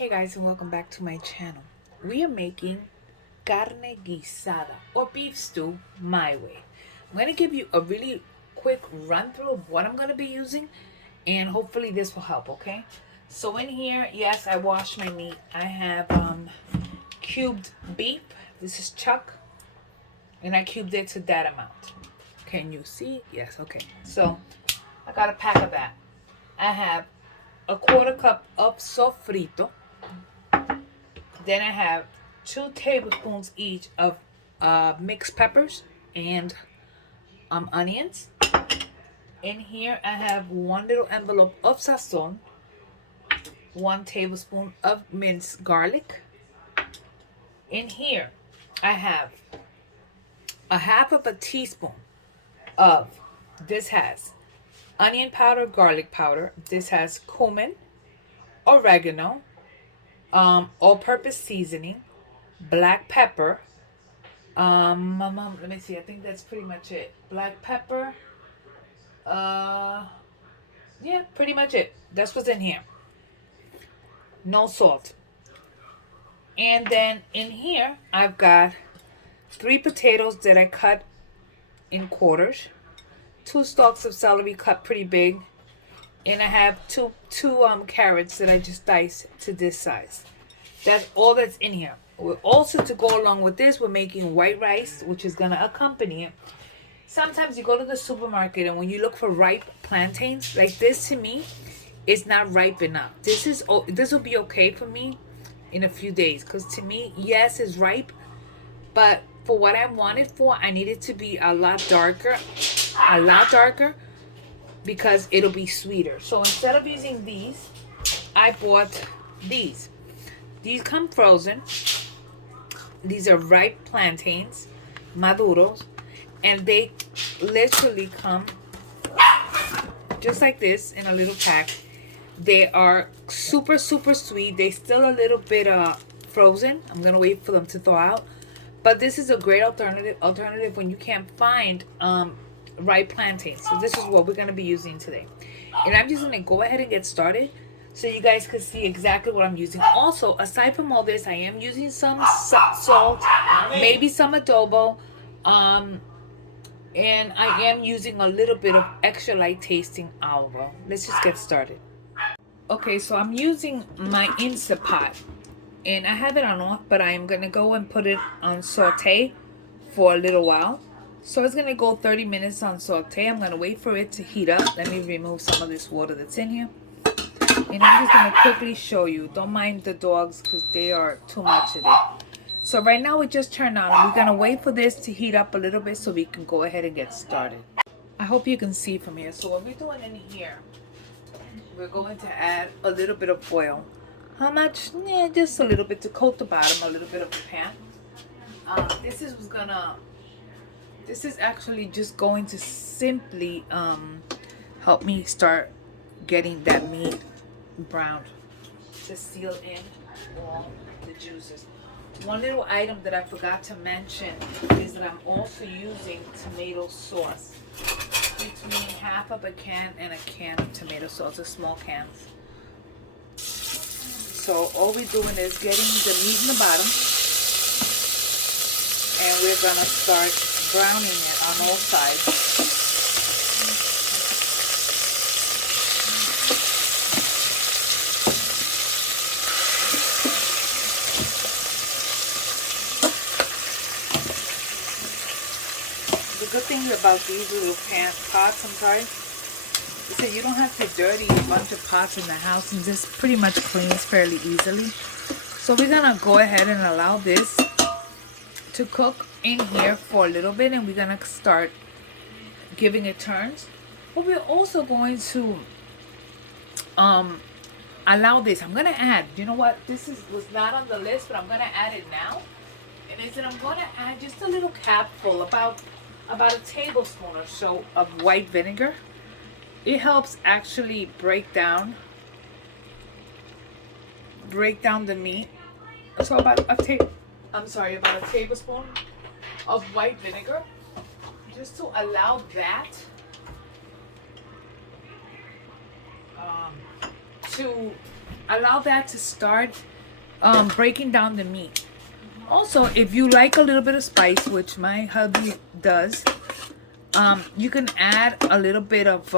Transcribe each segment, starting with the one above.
Hey guys, and welcome back to my channel. We are making carne guisada or beef stew my way. I'm going to give you a really quick run through of what I'm going to be using, and hopefully this will help, okay? So in here, yes, I washed my meat. I have cubed beef. This is chuck, and I cubed it to that amount. Can you see? Yes, okay. So I got a pack of that. I have a quarter cup of sofrito. Then I have 2 tablespoons each of mixed peppers and onions. In here I have 1 little envelope of sazon, 1 tablespoon of minced garlic. In here I have a half of a teaspoon of, this has onion powder, garlic powder. This has cumin, oregano, all-purpose seasoning, black pepper. Let me see. I think that's pretty much it. Black pepper. Yeah, pretty much it. That's what's in here. No salt. And then in here, I've got 3 potatoes that I cut in quarters, 2 stalks of celery cut pretty big, and I have two carrots that I just diced to this size. That's all that's in here. We're also, to go along with this, we're making white rice, which is going to accompany it. Sometimes you go to the supermarket and when you look for ripe plantains, like this, to me, is not ripe enough. This will be okay for me in a few days, because to me, yes, it's ripe, but for what I want it for, I need it to be a lot darker, because it'll be sweeter. So instead of using these, I bought these. These come frozen. These are ripe plantains, maduros, and they literally come just like this in a little pack. They are super, super sweet. They still a little bit frozen. I'm gonna wait for them to thaw out. But this is a great alternative when you can't find ripe plantains. So this is what we're gonna be using today. And I'm just gonna go ahead and get started so you guys can see exactly what I'm using. Also, aside from all this, I am using some salt, maybe some adobo, and I am using a little bit of extra light tasting olive oil. Let's just get started. Okay, so I'm using my Instant Pot, and I have it on off, but I am going to go and put it on saute for a little while. So it's going to go 30 minutes on saute. I'm going to wait for it to heat up. Let me remove some of this water that's in here. And I'm just going to quickly show you. Don't mind the dogs because they are too much today. So right now it just turned on, and we're going to wait for this to heat up a little bit so we can go ahead and get started. I hope you can see from here. So what we're doing in here, we're going to add a little bit of oil. How much? Yeah, just a little bit to coat the bottom, a little bit of the pan. This is actually just going to simply help me start getting that meat browned to seal in all the juices. One little item that I forgot to mention is that I'm also using tomato sauce. Between half of a can and a can of tomato sauce, a small cans. So all we're doing is getting the meat in the bottom, and we're gonna start browning it on all sides. The good thing about these little pots, is that you don't have to dirty a bunch of pots in the house, and this pretty much cleans fairly easily. So we're gonna go ahead and allow this to cook in here for a little bit, and we're gonna start giving it turns. But we're also going to allow this. I'm gonna add, you know what, was not on the list, but I'm gonna add it now. And is that I'm gonna add just a little capful, about a tablespoon or so of white vinegar. It helps actually break down the meat. So about a tablespoon of white vinegar, just to allow that to allow that to start breaking down the meat. Also, if you like a little bit of spice, which my hubby does, you can add a little bit of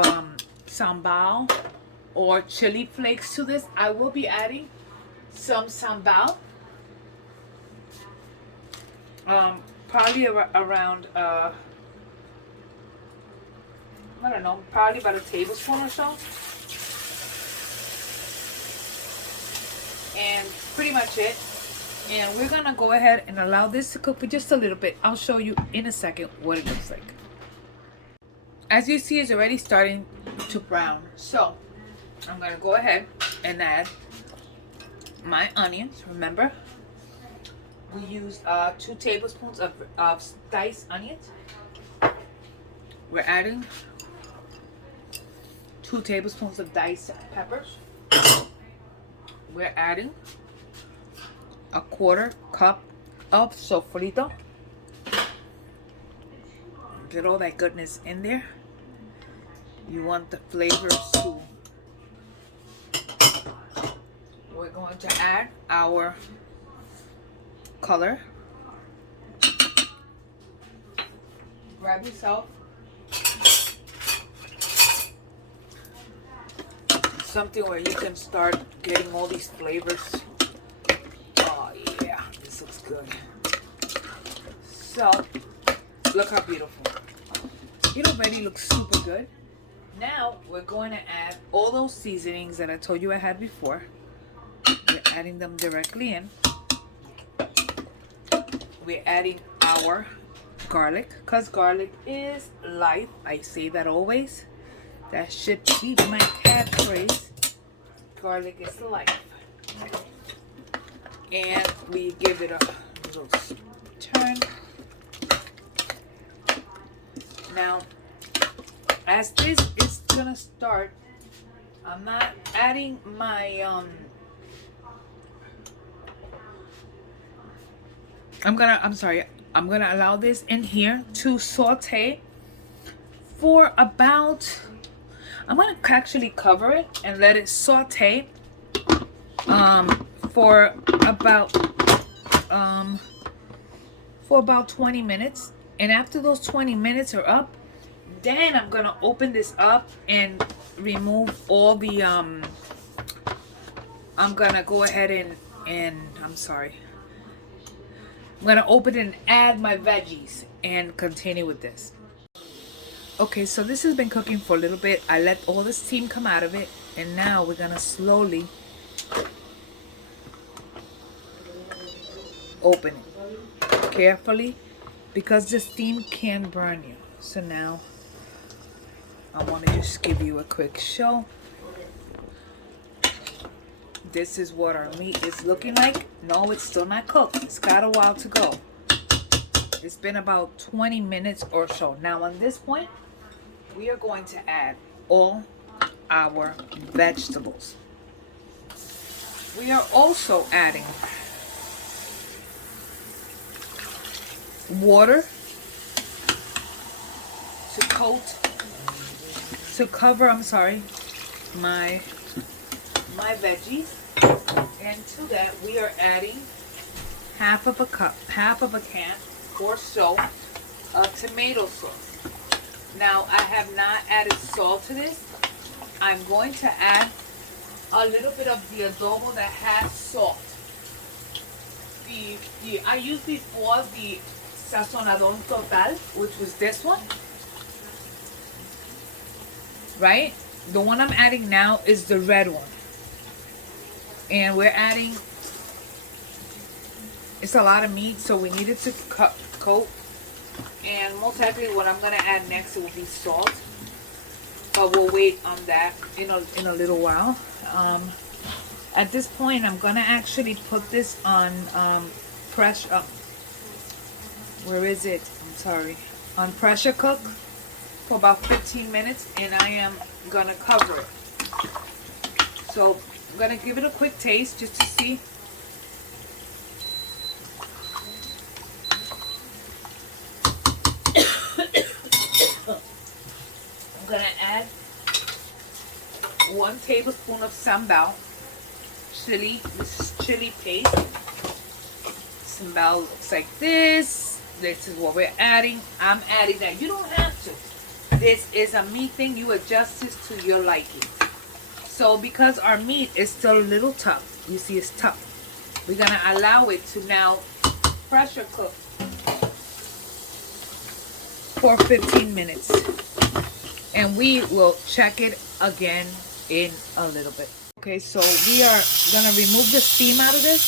sambal or chili flakes to this. I will be adding some sambal, probably around I don't know, probably about a tablespoon or so. And pretty much it. And we're gonna go ahead and allow this to cook for just a little bit. I'll show you in a second what it looks like. As you see, it's already starting to brown. So I'm gonna go ahead and add my onions. Remember, we used 2 tablespoons of diced onions. We're adding 2 tablespoons of diced peppers. We're adding a 1/4 cup of sofrito. Get all that goodness in there. You want the flavors to. We're going to add our color. Grab yourself something where you can start getting all these flavors. This looks good. So, look how beautiful. It already looks super good. Now, we're going to add all those seasonings that I told you I had before. We're adding them directly in. We're adding our garlic, because garlic is life. I say that always. That should be my catchphrase. Garlic is life. And we give it a little turn. Now, as this is gonna start, I'm not adding my I'm gonna allow this in here to saute for about, I'm gonna actually cover it and let it saute for about 20 minutes. And after those 20 minutes are up, then I'm gonna open this up and remove all the I'm gonna go ahead and I'm gonna open it and add my veggies and continue with this. Okay, so this has been cooking for a little bit. I let all the steam come out of it, and now we're gonna slowly open it carefully, because the steam can burn you. So now I want to just give you a quick show. This is what our meat is looking like. No, it's still not cooked. It's got a while to go. It's been about 20 minutes or so. Now on this point, we are going to add all our vegetables. We are also adding water to cover my veggies. And to that we are adding half of a can or so of tomato sauce. Now I have not added salt to this. I'm going to add a little bit of the adobo that has salt. I used before the sazonador total, which was this one, right? The one I'm adding now is the red one, and we're adding, it's a lot of meat, so we needed to coat, and most likely what I'm gonna add next will be salt, but we'll wait on that in a little while. At this point, I'm gonna actually put this on pressure. Where is it? I'm sorry. On pressure cook for about 15 minutes, and I am gonna cover it. So I'm gonna give it a quick taste just to see. I'm gonna add 1 tablespoon of sambal. chili. This is chili paste. Sambal looks like this. This is what we're adding. I'm adding that. You don't have to. This is a meat thing. You adjust this to your liking. So because our meat is still a little tough, you see it's tough, we're going to allow it to now pressure cook for 15 minutes. And we will check it again in a little bit. Okay, so we are going to remove the steam out of this.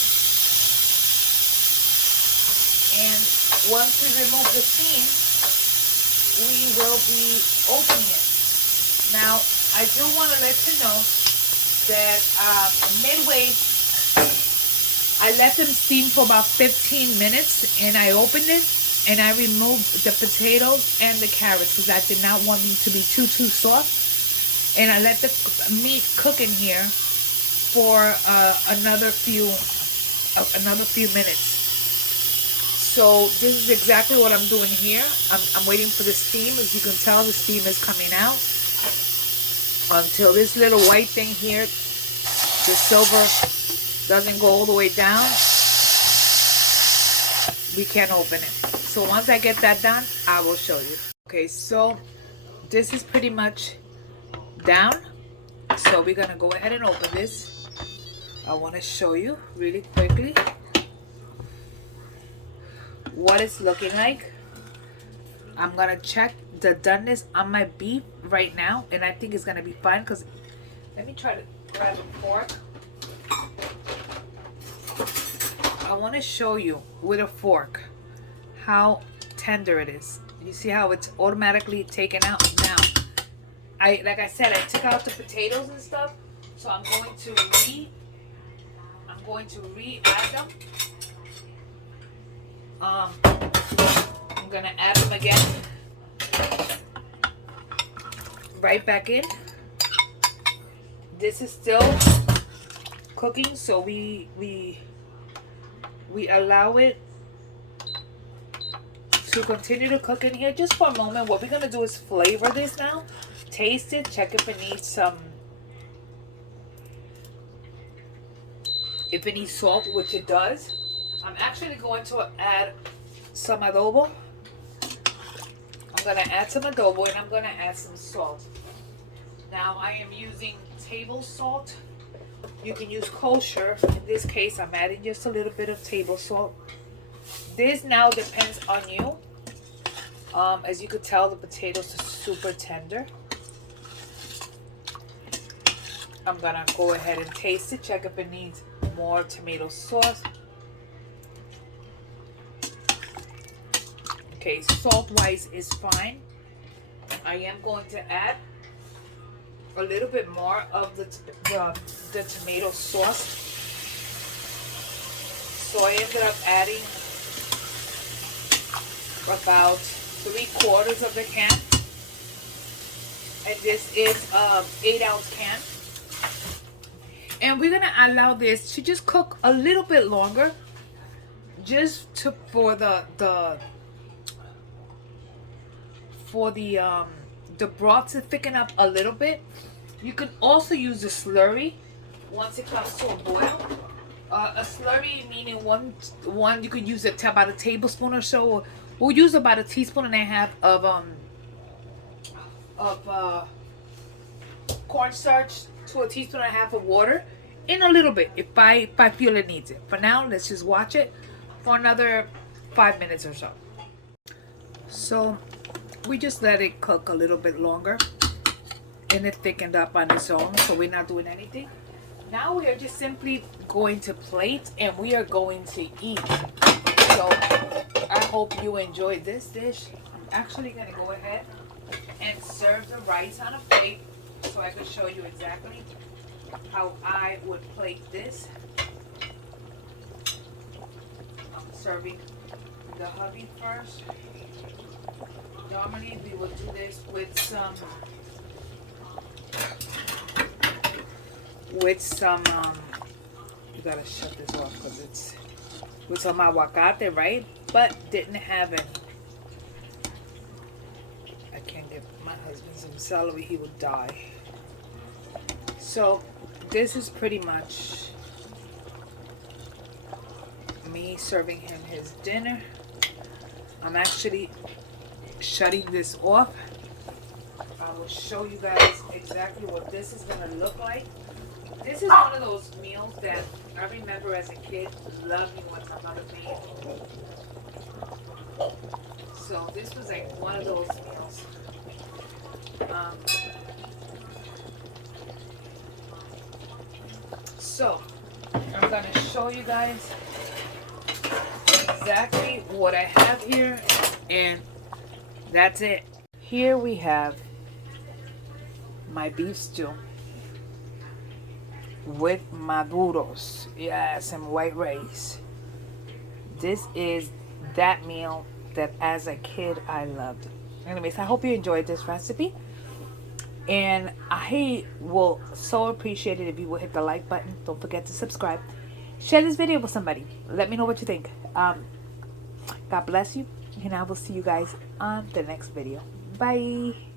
And once we remove the steam, we will be opening it. Now, I do want to let you know that midway, I let them steam for about 15 minutes, and I opened it, and I removed the potatoes and the carrots because I did not want them to be too soft. And I let the meat cook in here for another few minutes. So this is exactly what I'm doing here. I'm waiting for the steam. As you can tell, the steam is coming out. Until this little white thing here, the silver, doesn't go all the way down, we can't open it. So once I get that done, I will show you. Okay, so this is pretty much down. So we're going to go ahead and open this. I want to show you really quickly what it's looking like. I'm gonna check the doneness on my beef right now, and I think it's gonna be fine. Because let me try to grab a fork. I want to show you with a fork how tender it is. You see how it's automatically taken out now. Like I said, I took out the potatoes and stuff, so I'm going to re-add them. I'm gonna add them again, right back in. This is still cooking, so we allow it to continue to cook in here just for a moment. What we're gonna do is flavor this now, taste it, check if it needs salt, which it does. I'm actually going to add some adobo. I'm going to add some adobo, and I'm going to add some salt. Now I am using table salt. You can use kosher. In this case, I'm adding just a little bit of table salt. This now depends on you. As you could tell, the potatoes are super tender. I'm going to go ahead and taste it, check if it needs more tomato sauce. Okay, salt-wise is fine. I am going to add a little bit more of the tomato sauce. So I ended up adding about 3/4 of the can. And this is a 8-ounce can. And we're gonna allow this to just cook a little bit longer, just for the broth to thicken up a little bit. You can also use the slurry once it comes to a boil. A slurry meaning one you could use about a tablespoon or so. We'll use about a teaspoon and a half of cornstarch to a teaspoon and a half of water in a little bit if I feel it needs it. For now, let's just watch it for another 5 minutes or so. So we just let it cook a little bit longer, and it thickened up on its own, so we're not doing anything. Now we are just simply going to plate, and we are going to eat. So I hope you enjoyed this dish. I'm actually going to go ahead and serve the rice on a plate so I can show you exactly how I would plate this. I'm serving the hubby first. Normally we will do this with some you gotta shut this off because it's with some aguacate, right? But didn't have any. I can't give my husband some celery, he would die. So this is pretty much me serving him his dinner. I'm actually shutting this off. I will show you guys exactly what this is going to look like. This is one of those meals that I remember as a kid loving when my mother made. So this was like one of those meals. So I'm going to show you guys exactly what I have here, and that's it. Here we have my beef stew with maduros, yes, and white rice. This is that meal that as a kid I loved. Anyways, I hope you enjoyed this recipe, and I will so appreciate it if you will hit the like button. Don't forget to subscribe. Share this video with somebody. Let me know what you think. God bless you, and I will see you guys on the next video. Bye.